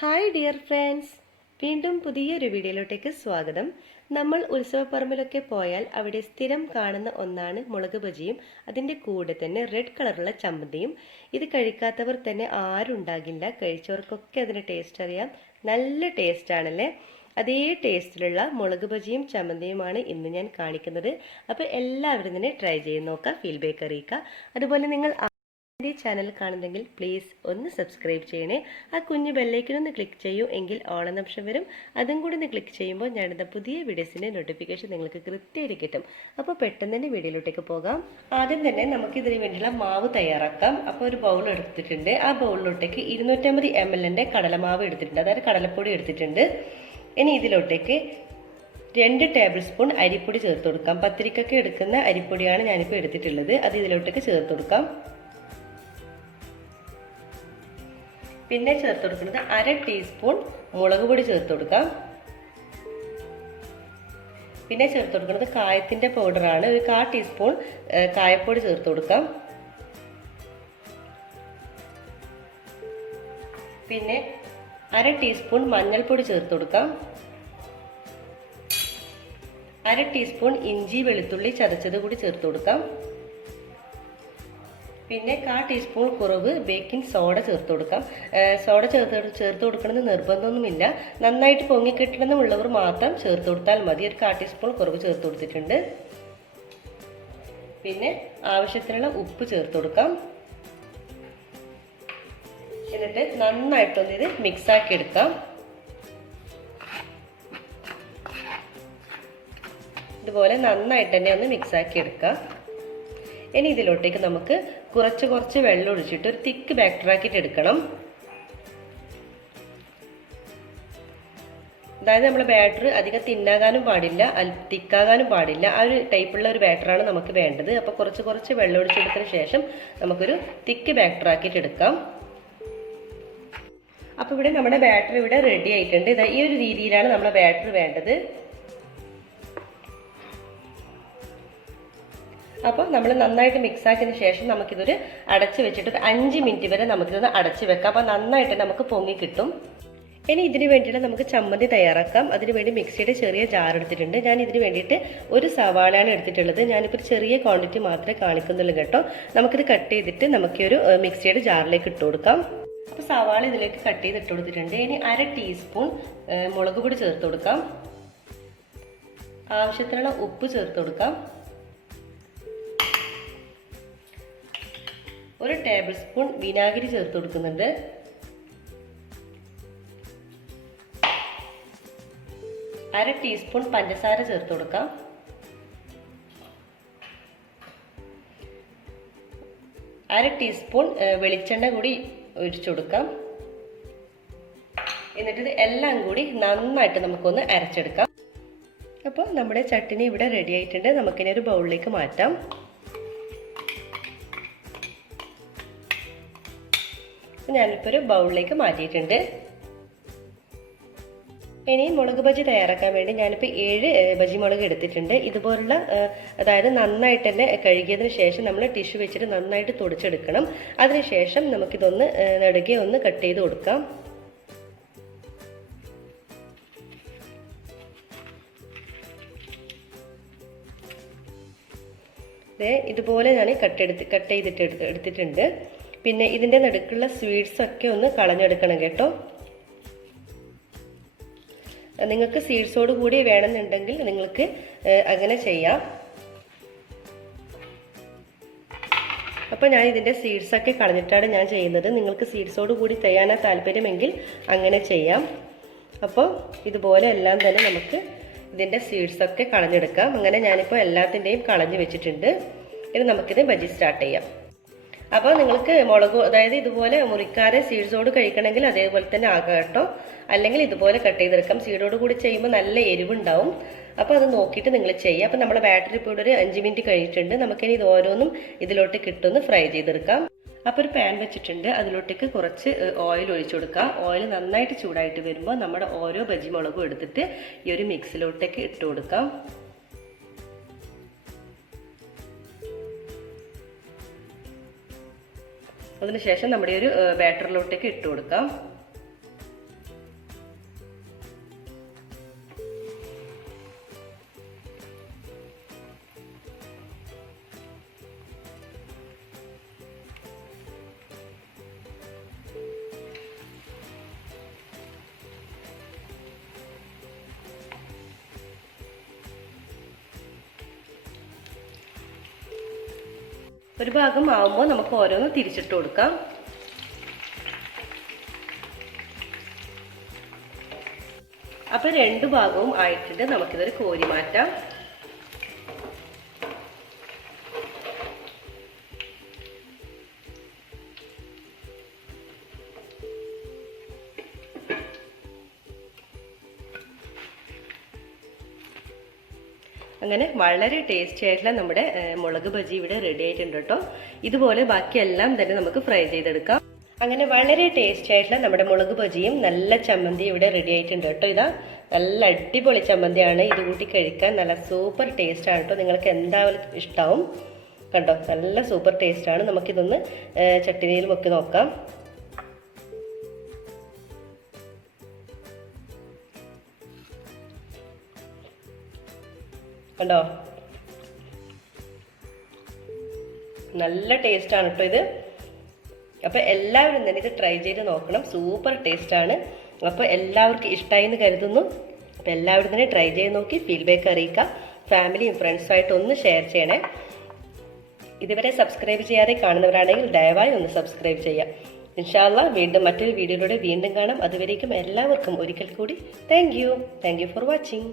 Hi dear friends, വീണ്ടും പുതിയൊരു വീഡിയോയിലോട്ടേക്ക് സ്വാഗതം. നമ്മൾ ഉത്സവപ്പറമ്പിലൊക്കെ പോയാൽ അവിടെ സ്ഥിരം കാണുന്ന ഒന്നാണ് മുളക് ബജിയും അതിൻ്റെ കൂടെ തന്നെ റെഡ് കളറുള്ള ചമ്മന്തിയും. ഇത് കഴിക്കാത്തവർ തന്നെ ആരുണ്ടാകില്ല. കഴിച്ചവർക്കൊക്കെ അതിൻ്റെ ടേസ്റ്റ് അറിയാം. നല്ല ടേസ്റ്റ് ആണല്ലേ. അതേ ടേസ്റ്റിലുള്ള മുളക് ബജിയും ചമ്മന്തിയുമാണ് ഇന്ന് ഞാൻ കാണിക്കുന്നത്. അപ്പോൾ എല്ലാവരും തന്നെ ട്രൈ ചെയ്ത് നോക്കുക, ഫീഡ്ബാക്ക് അറിയിക്കുക. അതുപോലെ നിങ്ങൾ എൻ്റെ ചാനൽ കാണുന്നെങ്കിൽ പ്ലീസ് ഒന്ന് സബ്സ്ക്രൈബ് ചെയ്യണേ. ആ കുഞ്ഞു ബെല്ലൈക്കനൊന്ന് ക്ലിക്ക് ചെയ്യൂ, എങ്കിൽ ഓൾ എന്ന ഓപ്ഷൻ വരും. അതും കൂടി ഒന്ന് ക്ലിക്ക് ചെയ്യുമ്പോൾ ഞാനിത് പുതിയ വീഡിയോസിൻ്റെ നോട്ടിഫിക്കേഷൻ നിങ്ങൾക്ക് കൃത്യമായിട്ട് കിട്ടും. അപ്പോൾ പെട്ടെന്ന് തന്നെ വീഡിയോയിലോട്ടേക്ക് പോകാം. ആദ്യം തന്നെ നമുക്ക് ഇതിന് വേണ്ടിയുള്ള മാവ് തയ്യാറാക്കാം. അപ്പോൾ ഒരു ബൗൾ എടുത്തിട്ടുണ്ട്. ആ ബൗളിലോട്ടേക്ക് 250 ml കടലമാവ് എടുത്തിട്ടുണ്ട്, അതായത് കടലപ്പൊടി എടുത്തിട്ടുണ്ട്. ഇനി ഇതിലോട്ടേക്ക് 2 ടേബിൾ സ്പൂൺ അരിപ്പൊടി ചേർത്ത് കൊടുക്കാം. പത്തിരിക്കൊക്കെ എടുക്കുന്ന അരിപ്പൊടിയാണ് ഞാനിപ്പോൾ എടുത്തിട്ടുള്ളത്. അത് ഇതിലോട്ടേക്ക് ചേർത്ത് കൊടുക്കാം. പിന്നെ ചേർത്ത് കൊടുക്കുന്നത് 1/2 ടീസ്പൂൺ മുളക് പൊടി ചേർത്ത് കൊടുക്കാം. പിന്നെ ചേർത്ത് കൊടുക്കുന്നത് കായത്തിന്റെ പൗഡറാണ്. ഒരു 1/4 ടീസ്പൂൺ കായപ്പൊടി ചേർത്ത് കൊടുക്കാം. പിന്നെ 1/2 ടീസ്പൂൺ മഞ്ഞൾപ്പൊടി ചേർത്ത് കൊടുക്കാം. 1/2 ടീസ്പൂൺ ഇഞ്ചി വെളുത്തുള്ളി ചതച്ചത് കൂടി ചേർത്ത് കൊടുക്കാം. പിന്നെ 1/4 ടീസ്പൂൺ കുറവ് ബേക്കിംഗ് സോഡ ചേർത്ത് കൊടുക്കാം. സോഡ ചേർത്ത് കൊടുക്കണമെന്ന് നിർബന്ധമൊന്നുമില്ല. നന്നായിട്ട് പൊങ്ങിക്കിട്ടണമെന്നുള്ളവർ മാത്രം ചേർത്ത് കൊടുത്താൽ മതി. ഒരു 1/4 ടീസ്പൂൺ കുറവ് ചേർത്ത് കൊടുത്തിട്ടുണ്ട്. പിന്നെ ആവശ്യത്തിനുള്ള ഉപ്പ് ചേർത്ത് കൊടുക്കാം. എന്നിട്ട് നന്നായിട്ടൊന്ന് ഇത് മിക്സാക്കി എടുക്കാം. ഇതുപോലെ നന്നായിട്ട് തന്നെ ഒന്ന് മിക്സാക്കി എടുക്കാം. ഇനി ഇതിലോട്ടേക്ക് നമുക്ക് കുറച്ച് വെള്ളം ഒഴിച്ചിട്ട് ഒരു തിക്ക് ബാറ്റർ ആക്കിയിട്ട് എടുക്കണം. അതായത് നമ്മുടെ ബാറ്റർ അധികം തിന്നാകാനും പാടില്ല, തിക്കാകാനും പാടില്ല. ആ ഒരു ടൈപ്പുള്ള ഒരു ബാറ്ററാണ് നമുക്ക് വേണ്ടത്. അപ്പോൾ കുറച്ച് വെള്ളം ഒഴിച്ചെടുത്തതിന് ശേഷം നമുക്കൊരു തിക്ക് ബാറ്റർ ആക്കിയിട്ട് എടുക്കാം. അപ്പോൾ ഇവിടെ നമ്മുടെ ബാറ്റർ ഇവിടെ റെഡി ആയിട്ടുണ്ട്. ഈ ഒരു രീതിയിലാണ് നമ്മുടെ ബാറ്റർ വേണ്ടത്. അപ്പോൾ നമ്മൾ നന്നായിട്ട് മിക്സ് ആക്കിയതിന് ശേഷം നമുക്കിതൊരു അടച്ച് വെച്ചിട്ട് ഒരു 5 മിനിറ്റ് വരെ നമുക്കിതൊന്ന് അടച്ച് വെക്കാം. അപ്പോൾ നന്നായിട്ട് നമുക്ക് പൊങ്ങി കിട്ടും. ഇനി ഇതിന് വേണ്ടിയിട്ട് നമുക്ക് ചമ്മന്തി തയ്യാറാക്കാം. അതിനുവേണ്ടി മിക്സിയുടെ ചെറിയ ജാർ എടുത്തിട്ടുണ്ട്. ഞാൻ ഇതിന് വേണ്ടിയിട്ട് ഒരു സവാളയാണ് എടുത്തിട്ടുള്ളത്. ഞാനിപ്പോൾ ചെറിയ ക്വാണ്ടിറ്റി മാത്രമേ കാണിക്കുന്നുള്ളൂ കേട്ടോ. നമുക്കിത് കട്ട് ചെയ്തിട്ട് നമുക്ക് ഒരു മിക്സിയുടെ ജാറിലേക്ക് ഇട്ട് കൊടുക്കാം. അപ്പോൾ സവാള ഇതിലേക്ക് കട്ട് ചെയ്ത് ഇട്ട് കൊടുത്തിട്ടുണ്ട്. ഇനി 1/2 ടീസ്പൂൺ മുളക് പൊടി ചേർത്ത് കൊടുക്കാം. ആവശ്യത്തിനുള്ള ഉപ്പ് ചേർത്ത് കൊടുക്കാം. 1 ടേബിൾ സ്പൂൺ വിനാഗിരി ചേർത്ത് കൊടുക്കുന്നുണ്ട്. അര ടീസ്പൂൺ പഞ്ചസാര ചേർത്ത് കൊടുക്കാം. 1/2 ടീസ്പൂൺ വെളിച്ചെണ്ണ കൂടി ഒഴിച്ചു കൊടുക്കാം. എന്നിട്ട് ഇത് എല്ലാം കൂടി നന്നായിട്ട് നമുക്കൊന്ന് അരച്ചെടുക്കാം. അപ്പോൾ നമ്മുടെ ചട്നി ഇവിടെ റെഡി ആയിട്ടുണ്ട്. നമുക്കിനി ഒരു ബൗളിലേക്ക് മാറ്റാം. ഞാനിപ്പോൾ ഒരു ബൗളിലേക്ക് മാറ്റിയിട്ടുണ്ട്. ഇനി മുളക് ബജി തയ്യാറാക്കാൻ വേണ്ടി ഞാനിപ്പോൾ 7 ബജി മുളക് എടുത്തിട്ടുണ്ട്. ഇതുപോലുള്ള അതായത് നന്നായിട്ട് തന്നെ കഴുകിയതിന് ശേഷം നമ്മൾ ടിഷ്യൂ വെച്ചിട്ട് നന്നായിട്ട് തുടച്ചെടുക്കണം. അതിനുശേഷം നമുക്കിതൊന്ന് നെടുകെ ഒന്ന് കട്ട് ചെയ്ത് കൊടുക്കാം. ഇതുപോലെ ഞാൻ കട്ട് ചെയ്തിട്ട് എടുത്തിട്ടുണ്ട്. പിന്നെ ഇതിൻ്റെ നടുക്കുള്ള സ്വീറ്റ്സ് ഒക്കെ ഒന്ന് കളഞ്ഞെടുക്കണം കേട്ടോ. നിങ്ങൾക്ക് സീഡ്സോട് കൂടി വേണമെന്നുണ്ടെങ്കിൽ നിങ്ങൾക്ക് അങ്ങനെ ചെയ്യാം. അപ്പോൾ ഞാൻ ഇതിൻ്റെ സീഡ്സൊക്കെ കളഞ്ഞിട്ടാണ് ഞാൻ ചെയ്യുന്നത്. നിങ്ങൾക്ക് സീഡ്സോട് കൂടി ചെയ്യാനാണ് താല്പര്യമെങ്കിൽ അങ്ങനെ ചെയ്യാം. അപ്പോൾ ഇതുപോലെ എല്ലാം തന്നെ നമുക്ക് ഇതിൻ്റെ സീഡ്സൊക്കെ കളഞ്ഞെടുക്കാം. അങ്ങനെ ഞാനിപ്പോൾ എല്ലാത്തിൻ്റെയും കളഞ്ഞു വെച്ചിട്ടുണ്ട്. ഇനി നമുക്കിത് ബജി സ്റ്റാർട്ട് ചെയ്യാം. അപ്പോൾ നിങ്ങൾക്ക് മുളക് അതായത് ഇതുപോലെ മുറിക്കാതെ സീഡ്സോട് കഴിക്കണമെങ്കിൽ അതേപോലെ തന്നെ ആകാം കേട്ടോ. അല്ലെങ്കിൽ ഇതുപോലെ കട്ട് ചെയ്തെടുക്കാം. സീഡോട് കൂടി ചെയ്യുമ്പോൾ നല്ല എരിവുണ്ടാവും. അപ്പോൾ അത് നോക്കിയിട്ട് നിങ്ങൾ ചെയ്യുക. അപ്പോൾ നമ്മുടെ ബാറ്ററി ഇപ്പോൾ ഒരു 5 മിനിറ്റ് കഴിഞ്ഞിട്ടുണ്ട്. നമുക്കിനി ഇത് ഓരോന്നും ഇതിലോട്ട് കിട്ടുമെന്ന് ഫ്രൈ ചെയ്തെടുക്കാം. അപ്പോൾ ഒരു പാൻ വെച്ചിട്ടുണ്ട്. അതിലോട്ടേക്ക് കുറച്ച് ഓയിൽ ഒഴിച്ചു കൊടുക്കുക. ഓയിൽ നന്നായിട്ട് ചൂടായിട്ട് വരുമ്പോൾ നമ്മുടെ ഓരോ ബജി മുളകും എടുത്തിട്ട് ഈ ഒരു മിക്സിലോട്ടേക്ക് ഇട്ട് കൊടുക്കാം. അതിനുശേഷം നമ്മുടെ ഒരു ബാറ്ററിലോട്ടേക്ക് ഇട്ട് കൊടുക്കാം. ഒരു ഭാഗം ആവുമ്പോൾ നമുക്ക് ഓരോന്ന് തിരിച്ചിട്ട് കൊടുക്കാം. അപ്പോൾ രണ്ട് ഭാഗവും ആയിട്ടുണ്ട്. നമുക്കിതൊരു കോരി മാറ്റാം. അങ്ങനെ വളരെ ടേസ്റ്റി ആയിട്ടുള്ള നമ്മുടെ മുളക് ബജി ഇവിടെ റെഡി ആയിട്ടുണ്ട് കേട്ടോ. ഇതുപോലെ ബാക്കിയെല്ലാം തന്നെ നമുക്ക് ഫ്രൈ ചെയ്തെടുക്കാം. അങ്ങനെ വളരെ ടേസ്റ്റി ആയിട്ടുള്ള നമ്മുടെ മുളക് ബജിയും നല്ല ചമ്മന്തി ഇവിടെ റെഡി ആയിട്ടുണ്ട് കേട്ടോ. ഇതാ നല്ല അടിപൊളി ചമ്മന്തിയാണ്. ഇത് കൂട്ടി കഴിക്കാൻ നല്ല സൂപ്പർ ടേസ്റ്റ് ആണ് കേട്ടോ. നിങ്ങൾക്ക് എന്തായാലും ഇഷ്ടാവും. കണ്ടോ, നല്ല സൂപ്പർ ടേസ്റ്റ് ആണ്. നമുക്കിതൊന്ന് ചട്ടിനിയിൽ മുക്കി നോക്കാം. കണ്ടോ, നല്ല ടേസ്റ്റ് ആണ് കേട്ടോ ഇത്. അപ്പോൾ എല്ലാവരും തന്നെ ഇത് ട്രൈ ചെയ്ത് നോക്കണം. സൂപ്പർ ടേസ്റ്റ് ആണ്. അപ്പോൾ എല്ലാവർക്കും ഇഷ്ടമായി എന്ന് കരുതുന്നു. അപ്പോൾ എല്ലാവരും തന്നെ ട്രൈ ചെയ്ത് നോക്കി ഫീഡ്ബാക്ക് അറിയിക്കുക. ഫാമിലിയും ഫ്രണ്ട്സുമായിട്ട് ഒന്ന് ഷെയർ ചെയ്യണേ. ഇതുവരെ സബ്സ്ക്രൈബ് ചെയ്യാതെ കാണുന്നവരാണെങ്കിൽ ദയവായി ഒന്ന് സബ്സ്ക്രൈബ് ചെയ്യാം. ഇൻഷാ അല്ലാഹ് വീണ്ടും മറ്റൊരു വീഡിയോയിലൂടെ വീണ്ടും കാണാം. അതുവരേക്കും എല്ലാവർക്കും ഒരിക്കൽ കൂടി താങ്ക് യു ഫോർ വാച്ചിങ്.